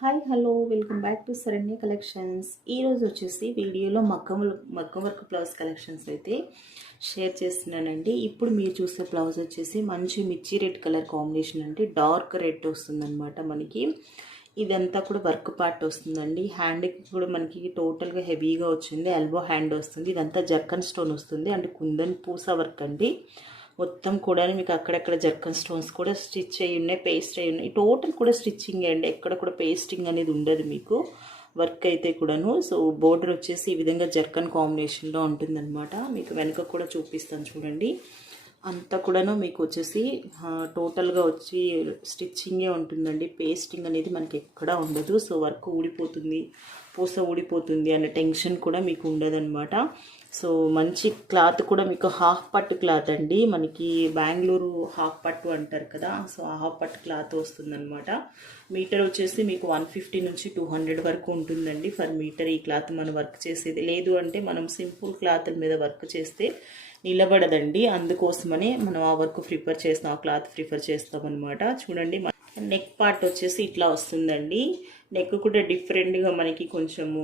Hi hello welcome back to Saranya collections. ఈరోజు వచ్చేసి వీడియోలో మగ్గం వర్క్ బ్లౌజ్ కలెక్షన్స్ అయితే షేర్ చేస్తున్నానండి. ఇప్పుడు మీరు చూసే బ్లౌజ్ వచ్చేసి మంచి మిర్చి రెడ్ కలర్ కాంబినేషన్ అంటే డార్క్ రెడ్ వస్తుందన్నమాట. మనకి ఇదంతా కూడా వర్క్ పార్ట్ వస్తుందండి. హ్యాండ్కి కూడా మనకి టోటల్గా హెవీగా వచ్చింది, ఎల్బో హ్యాండ్ వస్తుంది. ఇదంతా జర్కన్ స్టోన్ వస్తుంది అంటే కుందన్ పూస వర్క్ అండి. మొత్తం కూడా మీకు అక్కడక్కడ జర్కన్ స్టోన్స్ కూడా స్టిచ్ అయ్యి ఉన్నాయి, పేస్ట్ అయ్యి ఉన్నాయి. టోటల్ కూడా స్టిచ్చింగ్ అండి, ఎక్కడ కూడా పేస్టింగ్ అనేది ఉండదు మీకు వర్క్ అయితే కూడాను. సో బోర్డర్ వచ్చేసి ఈ విధంగా జర్కన్ కాంబినేషన్లో ఉంటుందన్నమాట. మీకు వెనుక కూడా చూపిస్తాను చూడండి. అంతా కూడాను మీకు వచ్చేసి టోటల్గా వచ్చి స్టిచ్చింగే ఉంటుందండి. పేస్టింగ్ అనేది మనకి ఎక్కడా ఉండదు. సో వర్క్ ఊడిపోతుంది, పూస ఊడిపోతుంది అనే టెన్షన్ కూడా మీకు ఉండదన్నమాట. సో మంచి క్లాత్ కూడా మీకు హాఫ్ పట్టు క్లాత్ అండి. మనకి బెంగళూరు హాఫ్ పట్టు అంటారు కదా, సో ఆ హాఫ్ పట్టు క్లాత్ వస్తుందన్నమాట. మీటర్ వచ్చేసి మీకు 150 నుంచి 200 వరకు ఉంటుందండి ఫర్ మీటర్. ఈ క్లాత్ మనం వర్క్ చేసేది లేదు అంటే మనం సింపుల్ క్లాత్ మీద వర్క్ చేస్తే నిలబడదండి. అందుకోసమనే మనం ఆ వర్క్ ప్రిఫర్ చేస్తాం, ఆ క్లాత్ ప్రిఫర్ చేస్తామన్నమాట. చూడండి నెక్ పార్ట్ వచ్చేసి ఇట్లా వస్తుందండి. నెక్ కూడా డిఫరెంట్గా మనకి కొంచెము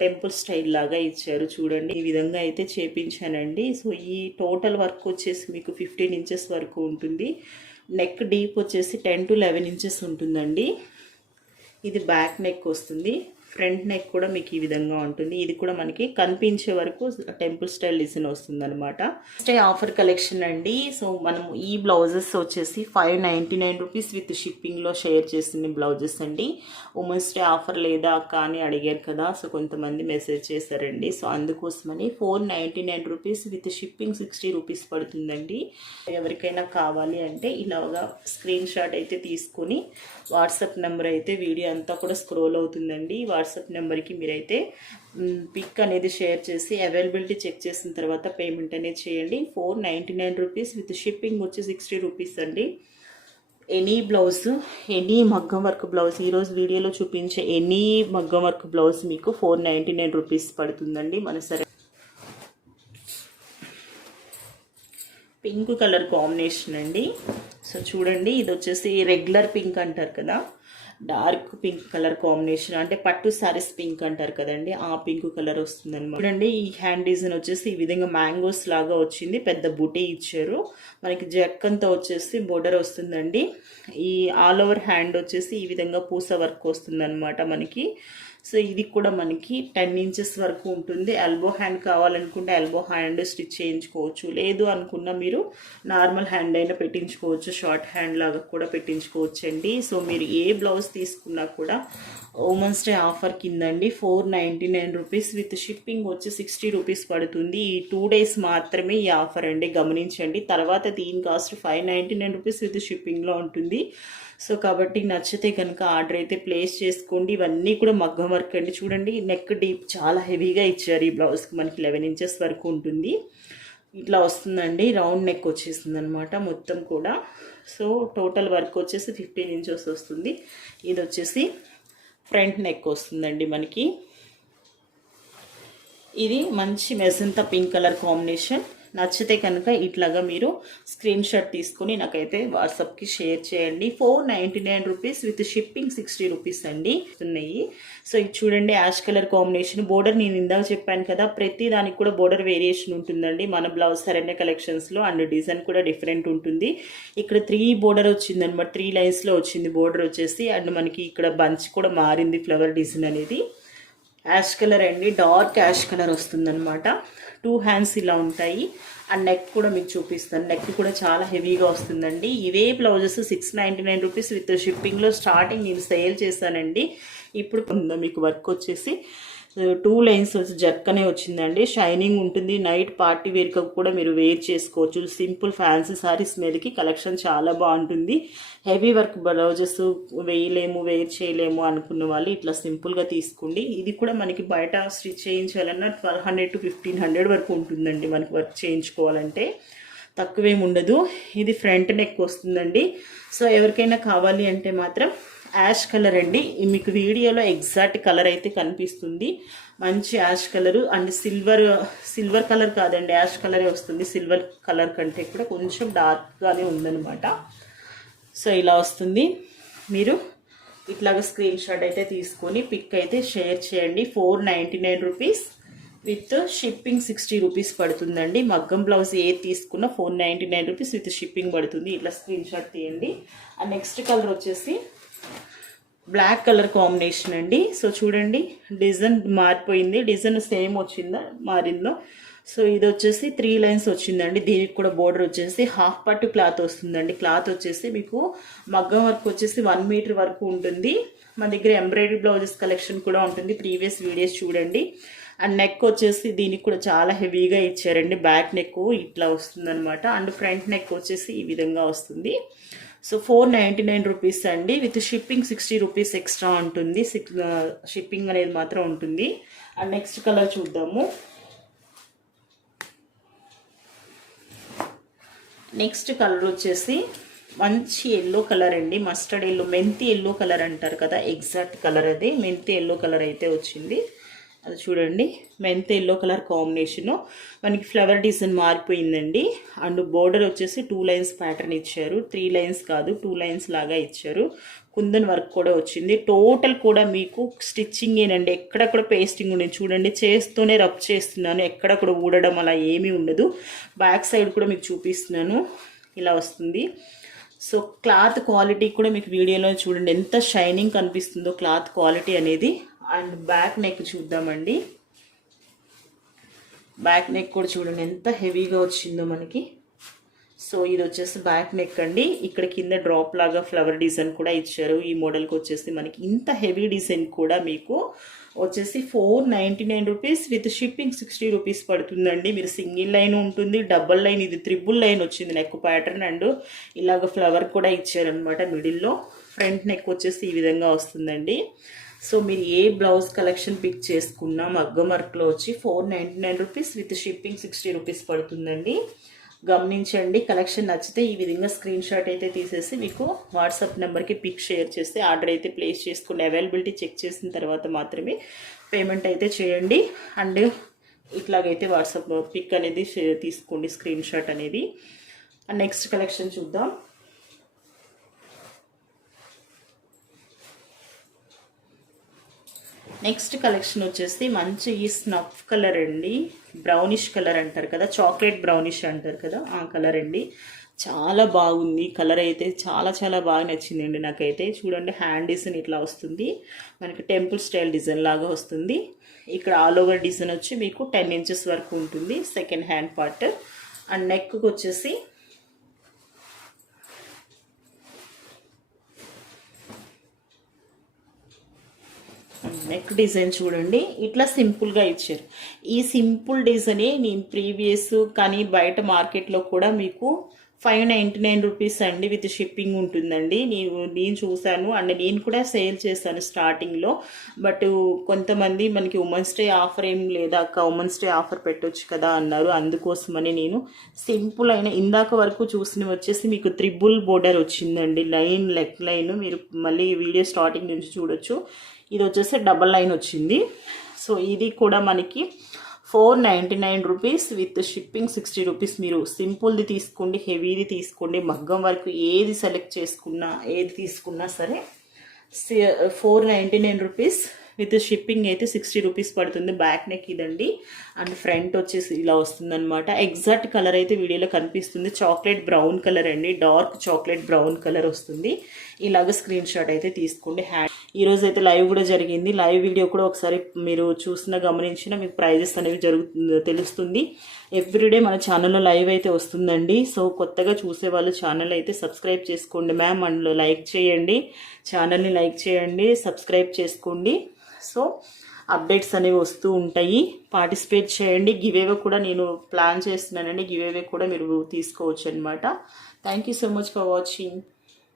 టెంపుల్ స్టైల్ లాగా ఇచ్చారు చూడండి. ఈ విధంగా అయితే చేపించానండి. సో ఈ టోటల్ వర్క్ వచ్చేసి మీకు 15 ఇంచెస్ వరకు ఉంటుంది. నెక్ డీప్ వచ్చేసి 10 to 11 ఇంచెస్ ఉంటుందండి. ఇది బ్యాక్ నెక్ వస్తుంది. ఫ్రంట్ నెక్ కూడా మీకు ఈ విధంగా ఉంటుంది. ఇది కూడా మనకి కనిపించే వరకు టెంపుల్ స్టైల్ డిజైన్ వస్తుంది అనమాట. ఫస్ట్ ఆఫర్ కలెక్షన్ అండి. సో మనం ఈ బ్లౌజెస్ వచ్చేసి 599 రూపీస్ విత్ షిప్పింగ్లో షేర్ చేసిన బ్లౌజెస్ అండి. ఉమెన్స్ డే ఆఫర్ లేదా అక్క అని అడిగారు కదా, సో కొంతమంది మెసేజ్ చేశారండి. సో అందుకోసమని 499 రూపీస్ విత్ షిప్పింగ్ 60 రూపీస్ పడుతుందండి. ఎవరికైనా కావాలి అంటే ఇలాగా స్క్రీన్ షాట్ అయితే తీసుకొని వాట్సాప్ నెంబర్ అయితే వీడియో అంతా కూడా స్క్రోల్ అవుతుందండి. వాట్సాప్ నెంబర్కి మీరైతే పిక్ అనేది షేర్ చేసి అవైలబిలిటీ చెక్ చేసిన తర్వాత పేమెంట్ అనేది చేయండి. 499 రూపీస్ విత్ షిప్పింగ్ వచ్చి 60 రూపీస్ అండి. ఎనీ బ్లౌజ్, ఎనీ మగ్గం వర్క్ బ్లౌజ్, ఈరోజు వీడియోలో చూపించే ఎనీ మగ్గం వర్క్ బ్లౌజ్ మీకు 499 రూపీస్ పడుతుందండి. మన సరే పింక్ కలర్ కాంబినేషన్ అండి. సో చూడండి, ఇది వచ్చేసి రెగ్యులర్ పింక్ అంటారు కదా, డార్క్ పింక్ కలర్ కాంబినేషన్ అంటే పట్టు సారీస్ పింక్ అంటారు కదండి, ఆ పింక్ కలర్ వస్తుంది అనమాట. చూడండి ఈ హ్యాండ్ డిజైన్ వచ్చేసి ఈ విధంగా మ్యాంగోస్ లాగా వచ్చింది, పెద్ద బుటీ ఇచ్చారు. మనకి జక్కంతో వచ్చేసి బోర్డర్ వస్తుందండి. ఈ ఆల్ ఓవర్ హ్యాండ్ వచ్చేసి ఈ విధంగా పూస వర్క్ వస్తుంది అనమాట మనకి. సో ఇది కూడా మనకి 10 ఇంచెస్ వరకు ఉంటుంది. ఎల్బో హ్యాండ్ కావాలనుకుంటే ఎల్బో హ్యాండ్ స్టిచ్ చేయించుకోవచ్చు, లేదు అనుకున్నా మీరు నార్మల్ హ్యాండ్ అయినా పెట్టించుకోవచ్చు, షార్ట్ హ్యాండ్ లాగా కూడా పెట్టించుకోవచ్చు అండి. సో మీరు ఏ బ్లౌజ్ తీసుకున్నా కూడా ఉమెన్స్ డే ఆఫర్ కిందండి 499 రూపీస్ విత్ షిప్పింగ్ వచ్చి 60 రూపీస్ పడుతుంది. ఈ 2 days మాత్రమే ఈ ఆఫర్ అండి, గమనించండి. తర్వాత దీని కాస్ట్ 599 రూపీస్ విత్ షిప్పింగ్లో ఉంటుంది. సో కాబట్టి నచ్చితే కనుక ఆర్డర్ అయితే ప్లేస్ చేసుకోండి. ఇవన్నీ కూడా మగ్గం వర్క్ అండి. చూడండి నెక్ డీప్ చాలా హెవీగా ఇచ్చారు. ఈ బ్లౌజ్కి మనకి 11 ఇంచెస్ వరకు ఉంటుంది. ఇట్లా వస్తుందండి, రౌండ్ నెక్ వచ్చేసింది అనమాట మొత్తం కూడా. సో టోటల్ వర్క్ వచ్చేసి 15 ఇంచెస్ వస్తుంది. ఇది వచ్చేసి ఫ్రంట్ నెక్ వస్తుందండి మనకి. ఇది మంచి మెజంతా పింక్ కలర్ కాంబినేషన్. నచ్చితే కనుక ఇట్లాగా మీరు స్క్రీన్ షాట్ తీసుకొని నాకైతే వాట్సాప్కి షేర్ చేయండి. 499 రూపీస్ విత్ షిప్పింగ్ 60 రూపీస్ అండి ఉన్నాయి. సో ఇది చూడండి యాష్ కలర్ కాంబినేషన్. బోర్డర్ నేను ఇందాక చెప్పాను కదా, ప్రతి దానికి కూడా బోర్డర్ వేరియేషన్ ఉంటుందండి మన బ్లౌజ్ శరణ్య కలెక్షన్స్లో. అండ్ డిజైన్ కూడా డిఫరెంట్ ఉంటుంది. ఇక్కడ 3 బోర్డర్ వచ్చింది అనమాట, 3 లైన్స్లో వచ్చింది బోర్డర్ వచ్చేసి. అండ్ మనకి ఇక్కడ బంచ్ కూడా మారింది, ఫ్లవర్ డిజైన్ అనేది యాష్ కలర్ అండి, డార్క్ యాష్ కలర్ వస్తుందన్నమాట. 2 హ్యాండ్స్ ఇలా ఉంటాయి. అండ్ నెక్ కూడా మీకు చూపిస్తాను, నెక్ కూడా చాలా హెవీగా వస్తుందండి. ఇవే బ్లౌజెస్ 699 రూపీస్ విత్ షిప్పింగ్లో స్టార్టింగ్ నేను సేల్ చేశానండి. ఇప్పుడు మీకు వర్క్ వచ్చేసి 2 లైన్స్ వచ్చి జర్కనే వచ్చిందండి. షైనింగ్ ఉంటుంది. నైట్ పార్టీ వేర్కి కూడా మీరు వేర్ చేసుకోవచ్చు. సింపుల్ ఫ్యాన్సీ సారీస్ మీదకి కలెక్షన్ చాలా బాగుంటుంది. హెవీ వర్క్ బ్లౌజెస్ వేర్ చేయలేము అనుకున్న వాళ్ళు ఇట్లా సింపుల్గా తీసుకోండి. ఇది కూడా మనకి బయట స్టిచ్ చేయించాలన్నా 1200 to 1500 వరకు ఉంటుందండి మనకి వర్క్ చేయించుకోవాలంటే, తక్కువేమి ఉండదు. ఇది ఫ్రంట్ నెక్ వస్తుందండి. సో ఎవరికైనా కావాలి అంటే మాత్రం యాష్ కలర్ అండి. మీకు వీడియోలో ఎగ్జాక్ట్ కలర్ అయితే కనిపిస్తుంది, మంచి ash colour. And silver colour కాదండి, యాష్ కలరే వస్తుంది. సిల్వర్ కలర్ కంటే కూడా కొంచెం డార్క్గానే ఉందన్నమాట. సో ఇలా వస్తుంది. మీరు ఇట్లాగా స్క్రీన్ షాట్ అయితే తీసుకొని పిక్ అయితే షేర్ చేయండి. 499 రూపీస్ విత్ షిప్పింగ్ 60 రూపీస్ పడుతుందండి. మగ్గం బ్లౌజ్ ఏది తీసుకున్నా 499 రూపీస్ విత్ షిప్పింగ్ పడుతుంది. ఇట్లా స్క్రీన్ షాట్ తీయండి. అండ్ నెక్స్ట్ కలర్ వచ్చేసి బ్లాక్ కలర్ కాంబినేషన్ అండి. సో చూడండి డిజైన్ మారిపోయింది, డిజైన్ సేమ్ వచ్చిందా మారిందో. సో ఇది వచ్చేసి 3 లైన్స్ వచ్చిందండి. దీనికి కూడా బోర్డర్ వచ్చేసి హాఫ్ పట్టు క్లాత్ వస్తుందండి. క్లాత్ వచ్చేసి మీకు మగ్గం వర్క్ వచ్చేసి 1 మీటర్ వరకు ఉంటుంది. మన దగ్గర ఎంబ్రాయిడరీ బ్లౌజెస్ కలెక్షన్ కూడా ఉంటుంది, ప్రీవియస్ వీడియోస్ చూడండి. అండ్ నెక్ వచ్చేసి దీనికి కూడా చాలా హెవీగా ఇచ్చారండి. బ్యాక్ నెక్ ఇట్లా వస్తుంది అనమాట. అండ్ ఫ్రంట్ నెక్ వచ్చేసి ఈ విధంగా వస్తుంది. సో 499 రూపీస్ అండి. విత్ షిప్పింగ్ 60 రూపీస్ ఎక్స్ట్రా ఉంటుంది. షిప్పింగ్ అనేది మాత్రం ఉంటుంది. అండ్ నెక్స్ట్ కలర్ చూద్దాము. నెక్స్ట్ కలర్ వచ్చేసి మంచి ఎల్లో కలర్ అండి. మస్టర్డ్ ఎల్లో, మెంతి ఎల్లో కలర్ అంటారు కదా, ఎగ్జాక్ట్ కలర్ అదే. మెంతి ఎల్లో కలర్ అయితే వచ్చింది. అది చూడండి మెంతి ఎల్లో కలర్ కాంబినేషను. మనకి ఫ్లవర్ డిజైన్ మారిపోయిందండి. అండ్ బోర్డర్ వచ్చేసి 2 లైన్స్ ప్యాటర్న్ ఇచ్చారు. 3 లైన్స్ కాదు, 2 లైన్స్ లాగా ఇచ్చారు. కుందన్ వర్క్ కూడా వచ్చింది. టోటల్ కూడా మీకు స్టిచ్చింగ్ ఏనండి, ఎక్కడ కూడా పేస్టింగ్ ఉండదు. చూడండి చేస్తూనే రబ్ చేస్తున్నాను, ఎక్కడ కూడా ఊడడం అలా ఏమీ ఉండదు. బ్యాక్ సైడ్ కూడా మీకు చూపిస్తున్నాను, ఇలా వస్తుంది. సో క్లాత్ క్వాలిటీ కూడా మీకు వీడియోలో చూడండి ఎంత షైనింగ్ కనిపిస్తుందో క్లాత్ క్వాలిటీ అనేది. అండ్ బ్యాక్ నెక్ చూద్దామండి. బ్యాక్ నెక్ కూడా చూడండి ఎంత హెవీగా వచ్చిందో మనకి. సో ఇది వచ్చేసి బ్యాక్ నెక్ అండి. ఇక్కడ కింద డ్రాప్ లాగా ఫ్లవర్ డిజైన్ కూడా ఇచ్చారు. ఈ మోడల్కి వచ్చేసి మనకి ఇంత హెవీ డిజైన్ కూడా మీకు వచ్చేసి 499 రూపీస్ విత్ షిప్పింగ్ 60 రూపీస్ పడుతుందండి. మీరు సింగిల్ లైన్ ఉంటుంది, డబల్ లైన్, ఇది 3 లైన్ వచ్చింది నెక్ ప్యాటర్న్. అండ్ ఇలాగ ఫ్లవర్ కూడా ఇచ్చారనమాట మిడిల్లో. ఫ్రంట్ నెక్ వచ్చేసి ఈ విధంగా వస్తుందండి. సో మీరు ఏ బ్లౌజ్ కలెక్షన్ పిక్ చేసుకున్నా మగ్గం వర్క్లో వచ్చి 499 రూపీస్ విత్ షిప్పింగ్ 60 రూపీస్ పడుతుందండి. గమనించండి. కలెక్షన్ నచ్చితే ఈ విధంగా స్క్రీన్ షాట్ అయితే తీసేసి మీకు వాట్సాప్ నెంబర్కి పిక్ షేర్ చేస్తే ఆర్డర్ అయితే ప్లేస్ చేసుకోండి. అవైలబిలిటీ చెక్ చేసిన తర్వాత మాత్రమే పేమెంట్ అయితే చేయండి. అండ్ ఇట్లాగైతే వాట్సాప్ పిక్ అనేది తీసుకోండి, స్క్రీన్ షాట్ అనేది. అండ్ నెక్స్ట్ కలెక్షన్ చూద్దాం. నెక్స్ట్ కలెక్షన్ వచ్చేసి మంచి ఈ స్నఫ్ కలర్ అండి. బ్రౌనిష్ కలర్ అంటారు కదా, చాక్లెట్ బ్రౌనిష్ అంటారు కదా, ఆ కలర్ అండి. చాలా బాగుంది కలర్ అయితే, చాలా చాలా బాగా నచ్చిందండి నాకైతే. చూడండి హ్యాండ్ డిజైన్ ఇట్లా వస్తుంది మనకి, టెంపుల్ స్టైల్ డిజైన్ లాగా వస్తుంది. ఇక్కడ ఆల్ ఓవర్ డిజైన్ వచ్చి మీకు 10 ఇంచెస్ వరకు ఉంటుంది సెకండ్ హ్యాండ్ పార్ట్. అండ్ నెక్కి వచ్చేసి నెక్ డిజైన్ చూడండి ఇట్లా సింపుల్గా ఇచ్చారు. ఈ సింపుల్ డిజైనే నేను ప్రీవియస్ కానీ బయట మార్కెట్లో కూడా మీకు 599 రూపీస్ అండి విత్ షిప్పింగ్ ఉంటుందండి. నేను చూశాను అండ్ నేను కూడా సేల్ చేశాను స్టార్టింగ్లో. బట్ కొంతమంది మనకి ఉమెన్స్ డే ఆఫర్ ఏం లేదా అక్క, ఉమెన్స్ డే ఆఫర్ పెట్టొచ్చు కదా అన్నారు. అందుకోసమని నేను సింపుల్ అయిన ఇందాక వరకు చూసినవి వచ్చేసి మీకు 3 బోర్డర్ వచ్చిందండి, లైన్ లెగ్ లైన్. మీరు మళ్ళీ వీడియో స్టార్టింగ్ నుంచి చూడొచ్చు. ఇది వచ్చేసి డబల్ లైన్ వచ్చింది. సో ఇది కూడా మనకి 499 రూపీస్ విత్ షిప్పింగ్ 60 రూపీస్. మీరు సింపుల్ది తీసుకోండి, హెవీది తీసుకోండి, మగ్గం వరకు ఏది సెలెక్ట్ చేసుకున్నా ఏది తీసుకున్నా సరే 499 రూపీస్ విత్ షిప్పింగ్ అయితే 60 రూపీస్ పడుతుంది. బ్యాక్ నెక్ ఇదండి. అండ్ ఫ్రంట్ వచ్చేసి ఇలా వస్తుందన్నమాట. ఎగ్జాక్ట్ కలర్ అయితే వీడియోలో కనిపిస్తుంది, చాక్లెట్ బ్రౌన్ కలర్ అండి, డార్క్ చాక్లెట్ బ్రౌన్ కలర్ వస్తుంది. ఇలాగ స్క్రీన్ షాట్ అయితే తీసుకోండి. ఈరోజు అయితే లైవ్ కూడా జరిగింది. లైవ్ వీడియో కూడా ఒకసారి మీరు చూసినా గమనించినా మీకు ప్రైజెస్ అనేవి తెలుస్తుంది. ఎవ్రీడే మన ఛానల్లో లైవ్ అయితే వస్తుందండి. సో కొత్తగా చూసే వాళ్ళు ఛానల్ అయితే సబ్స్క్రైబ్ చేసుకోండి మ్యామ్. అండ్ లైక్ చేయండి, ఛానల్ని లైక్ చేయండి, సబ్స్క్రైబ్ చేసుకోండి. సో అప్డేట్స్ అనేవి వస్తూ ఉంటాయి, పార్టిసిపేట్ చేయండి. గివేవే కూడా నేను ప్లాన్ చేస్తున్నానండి, గివేవే కూడా మీరు తీసుకోవచ్చు అనమాట. Thank you so much for watching.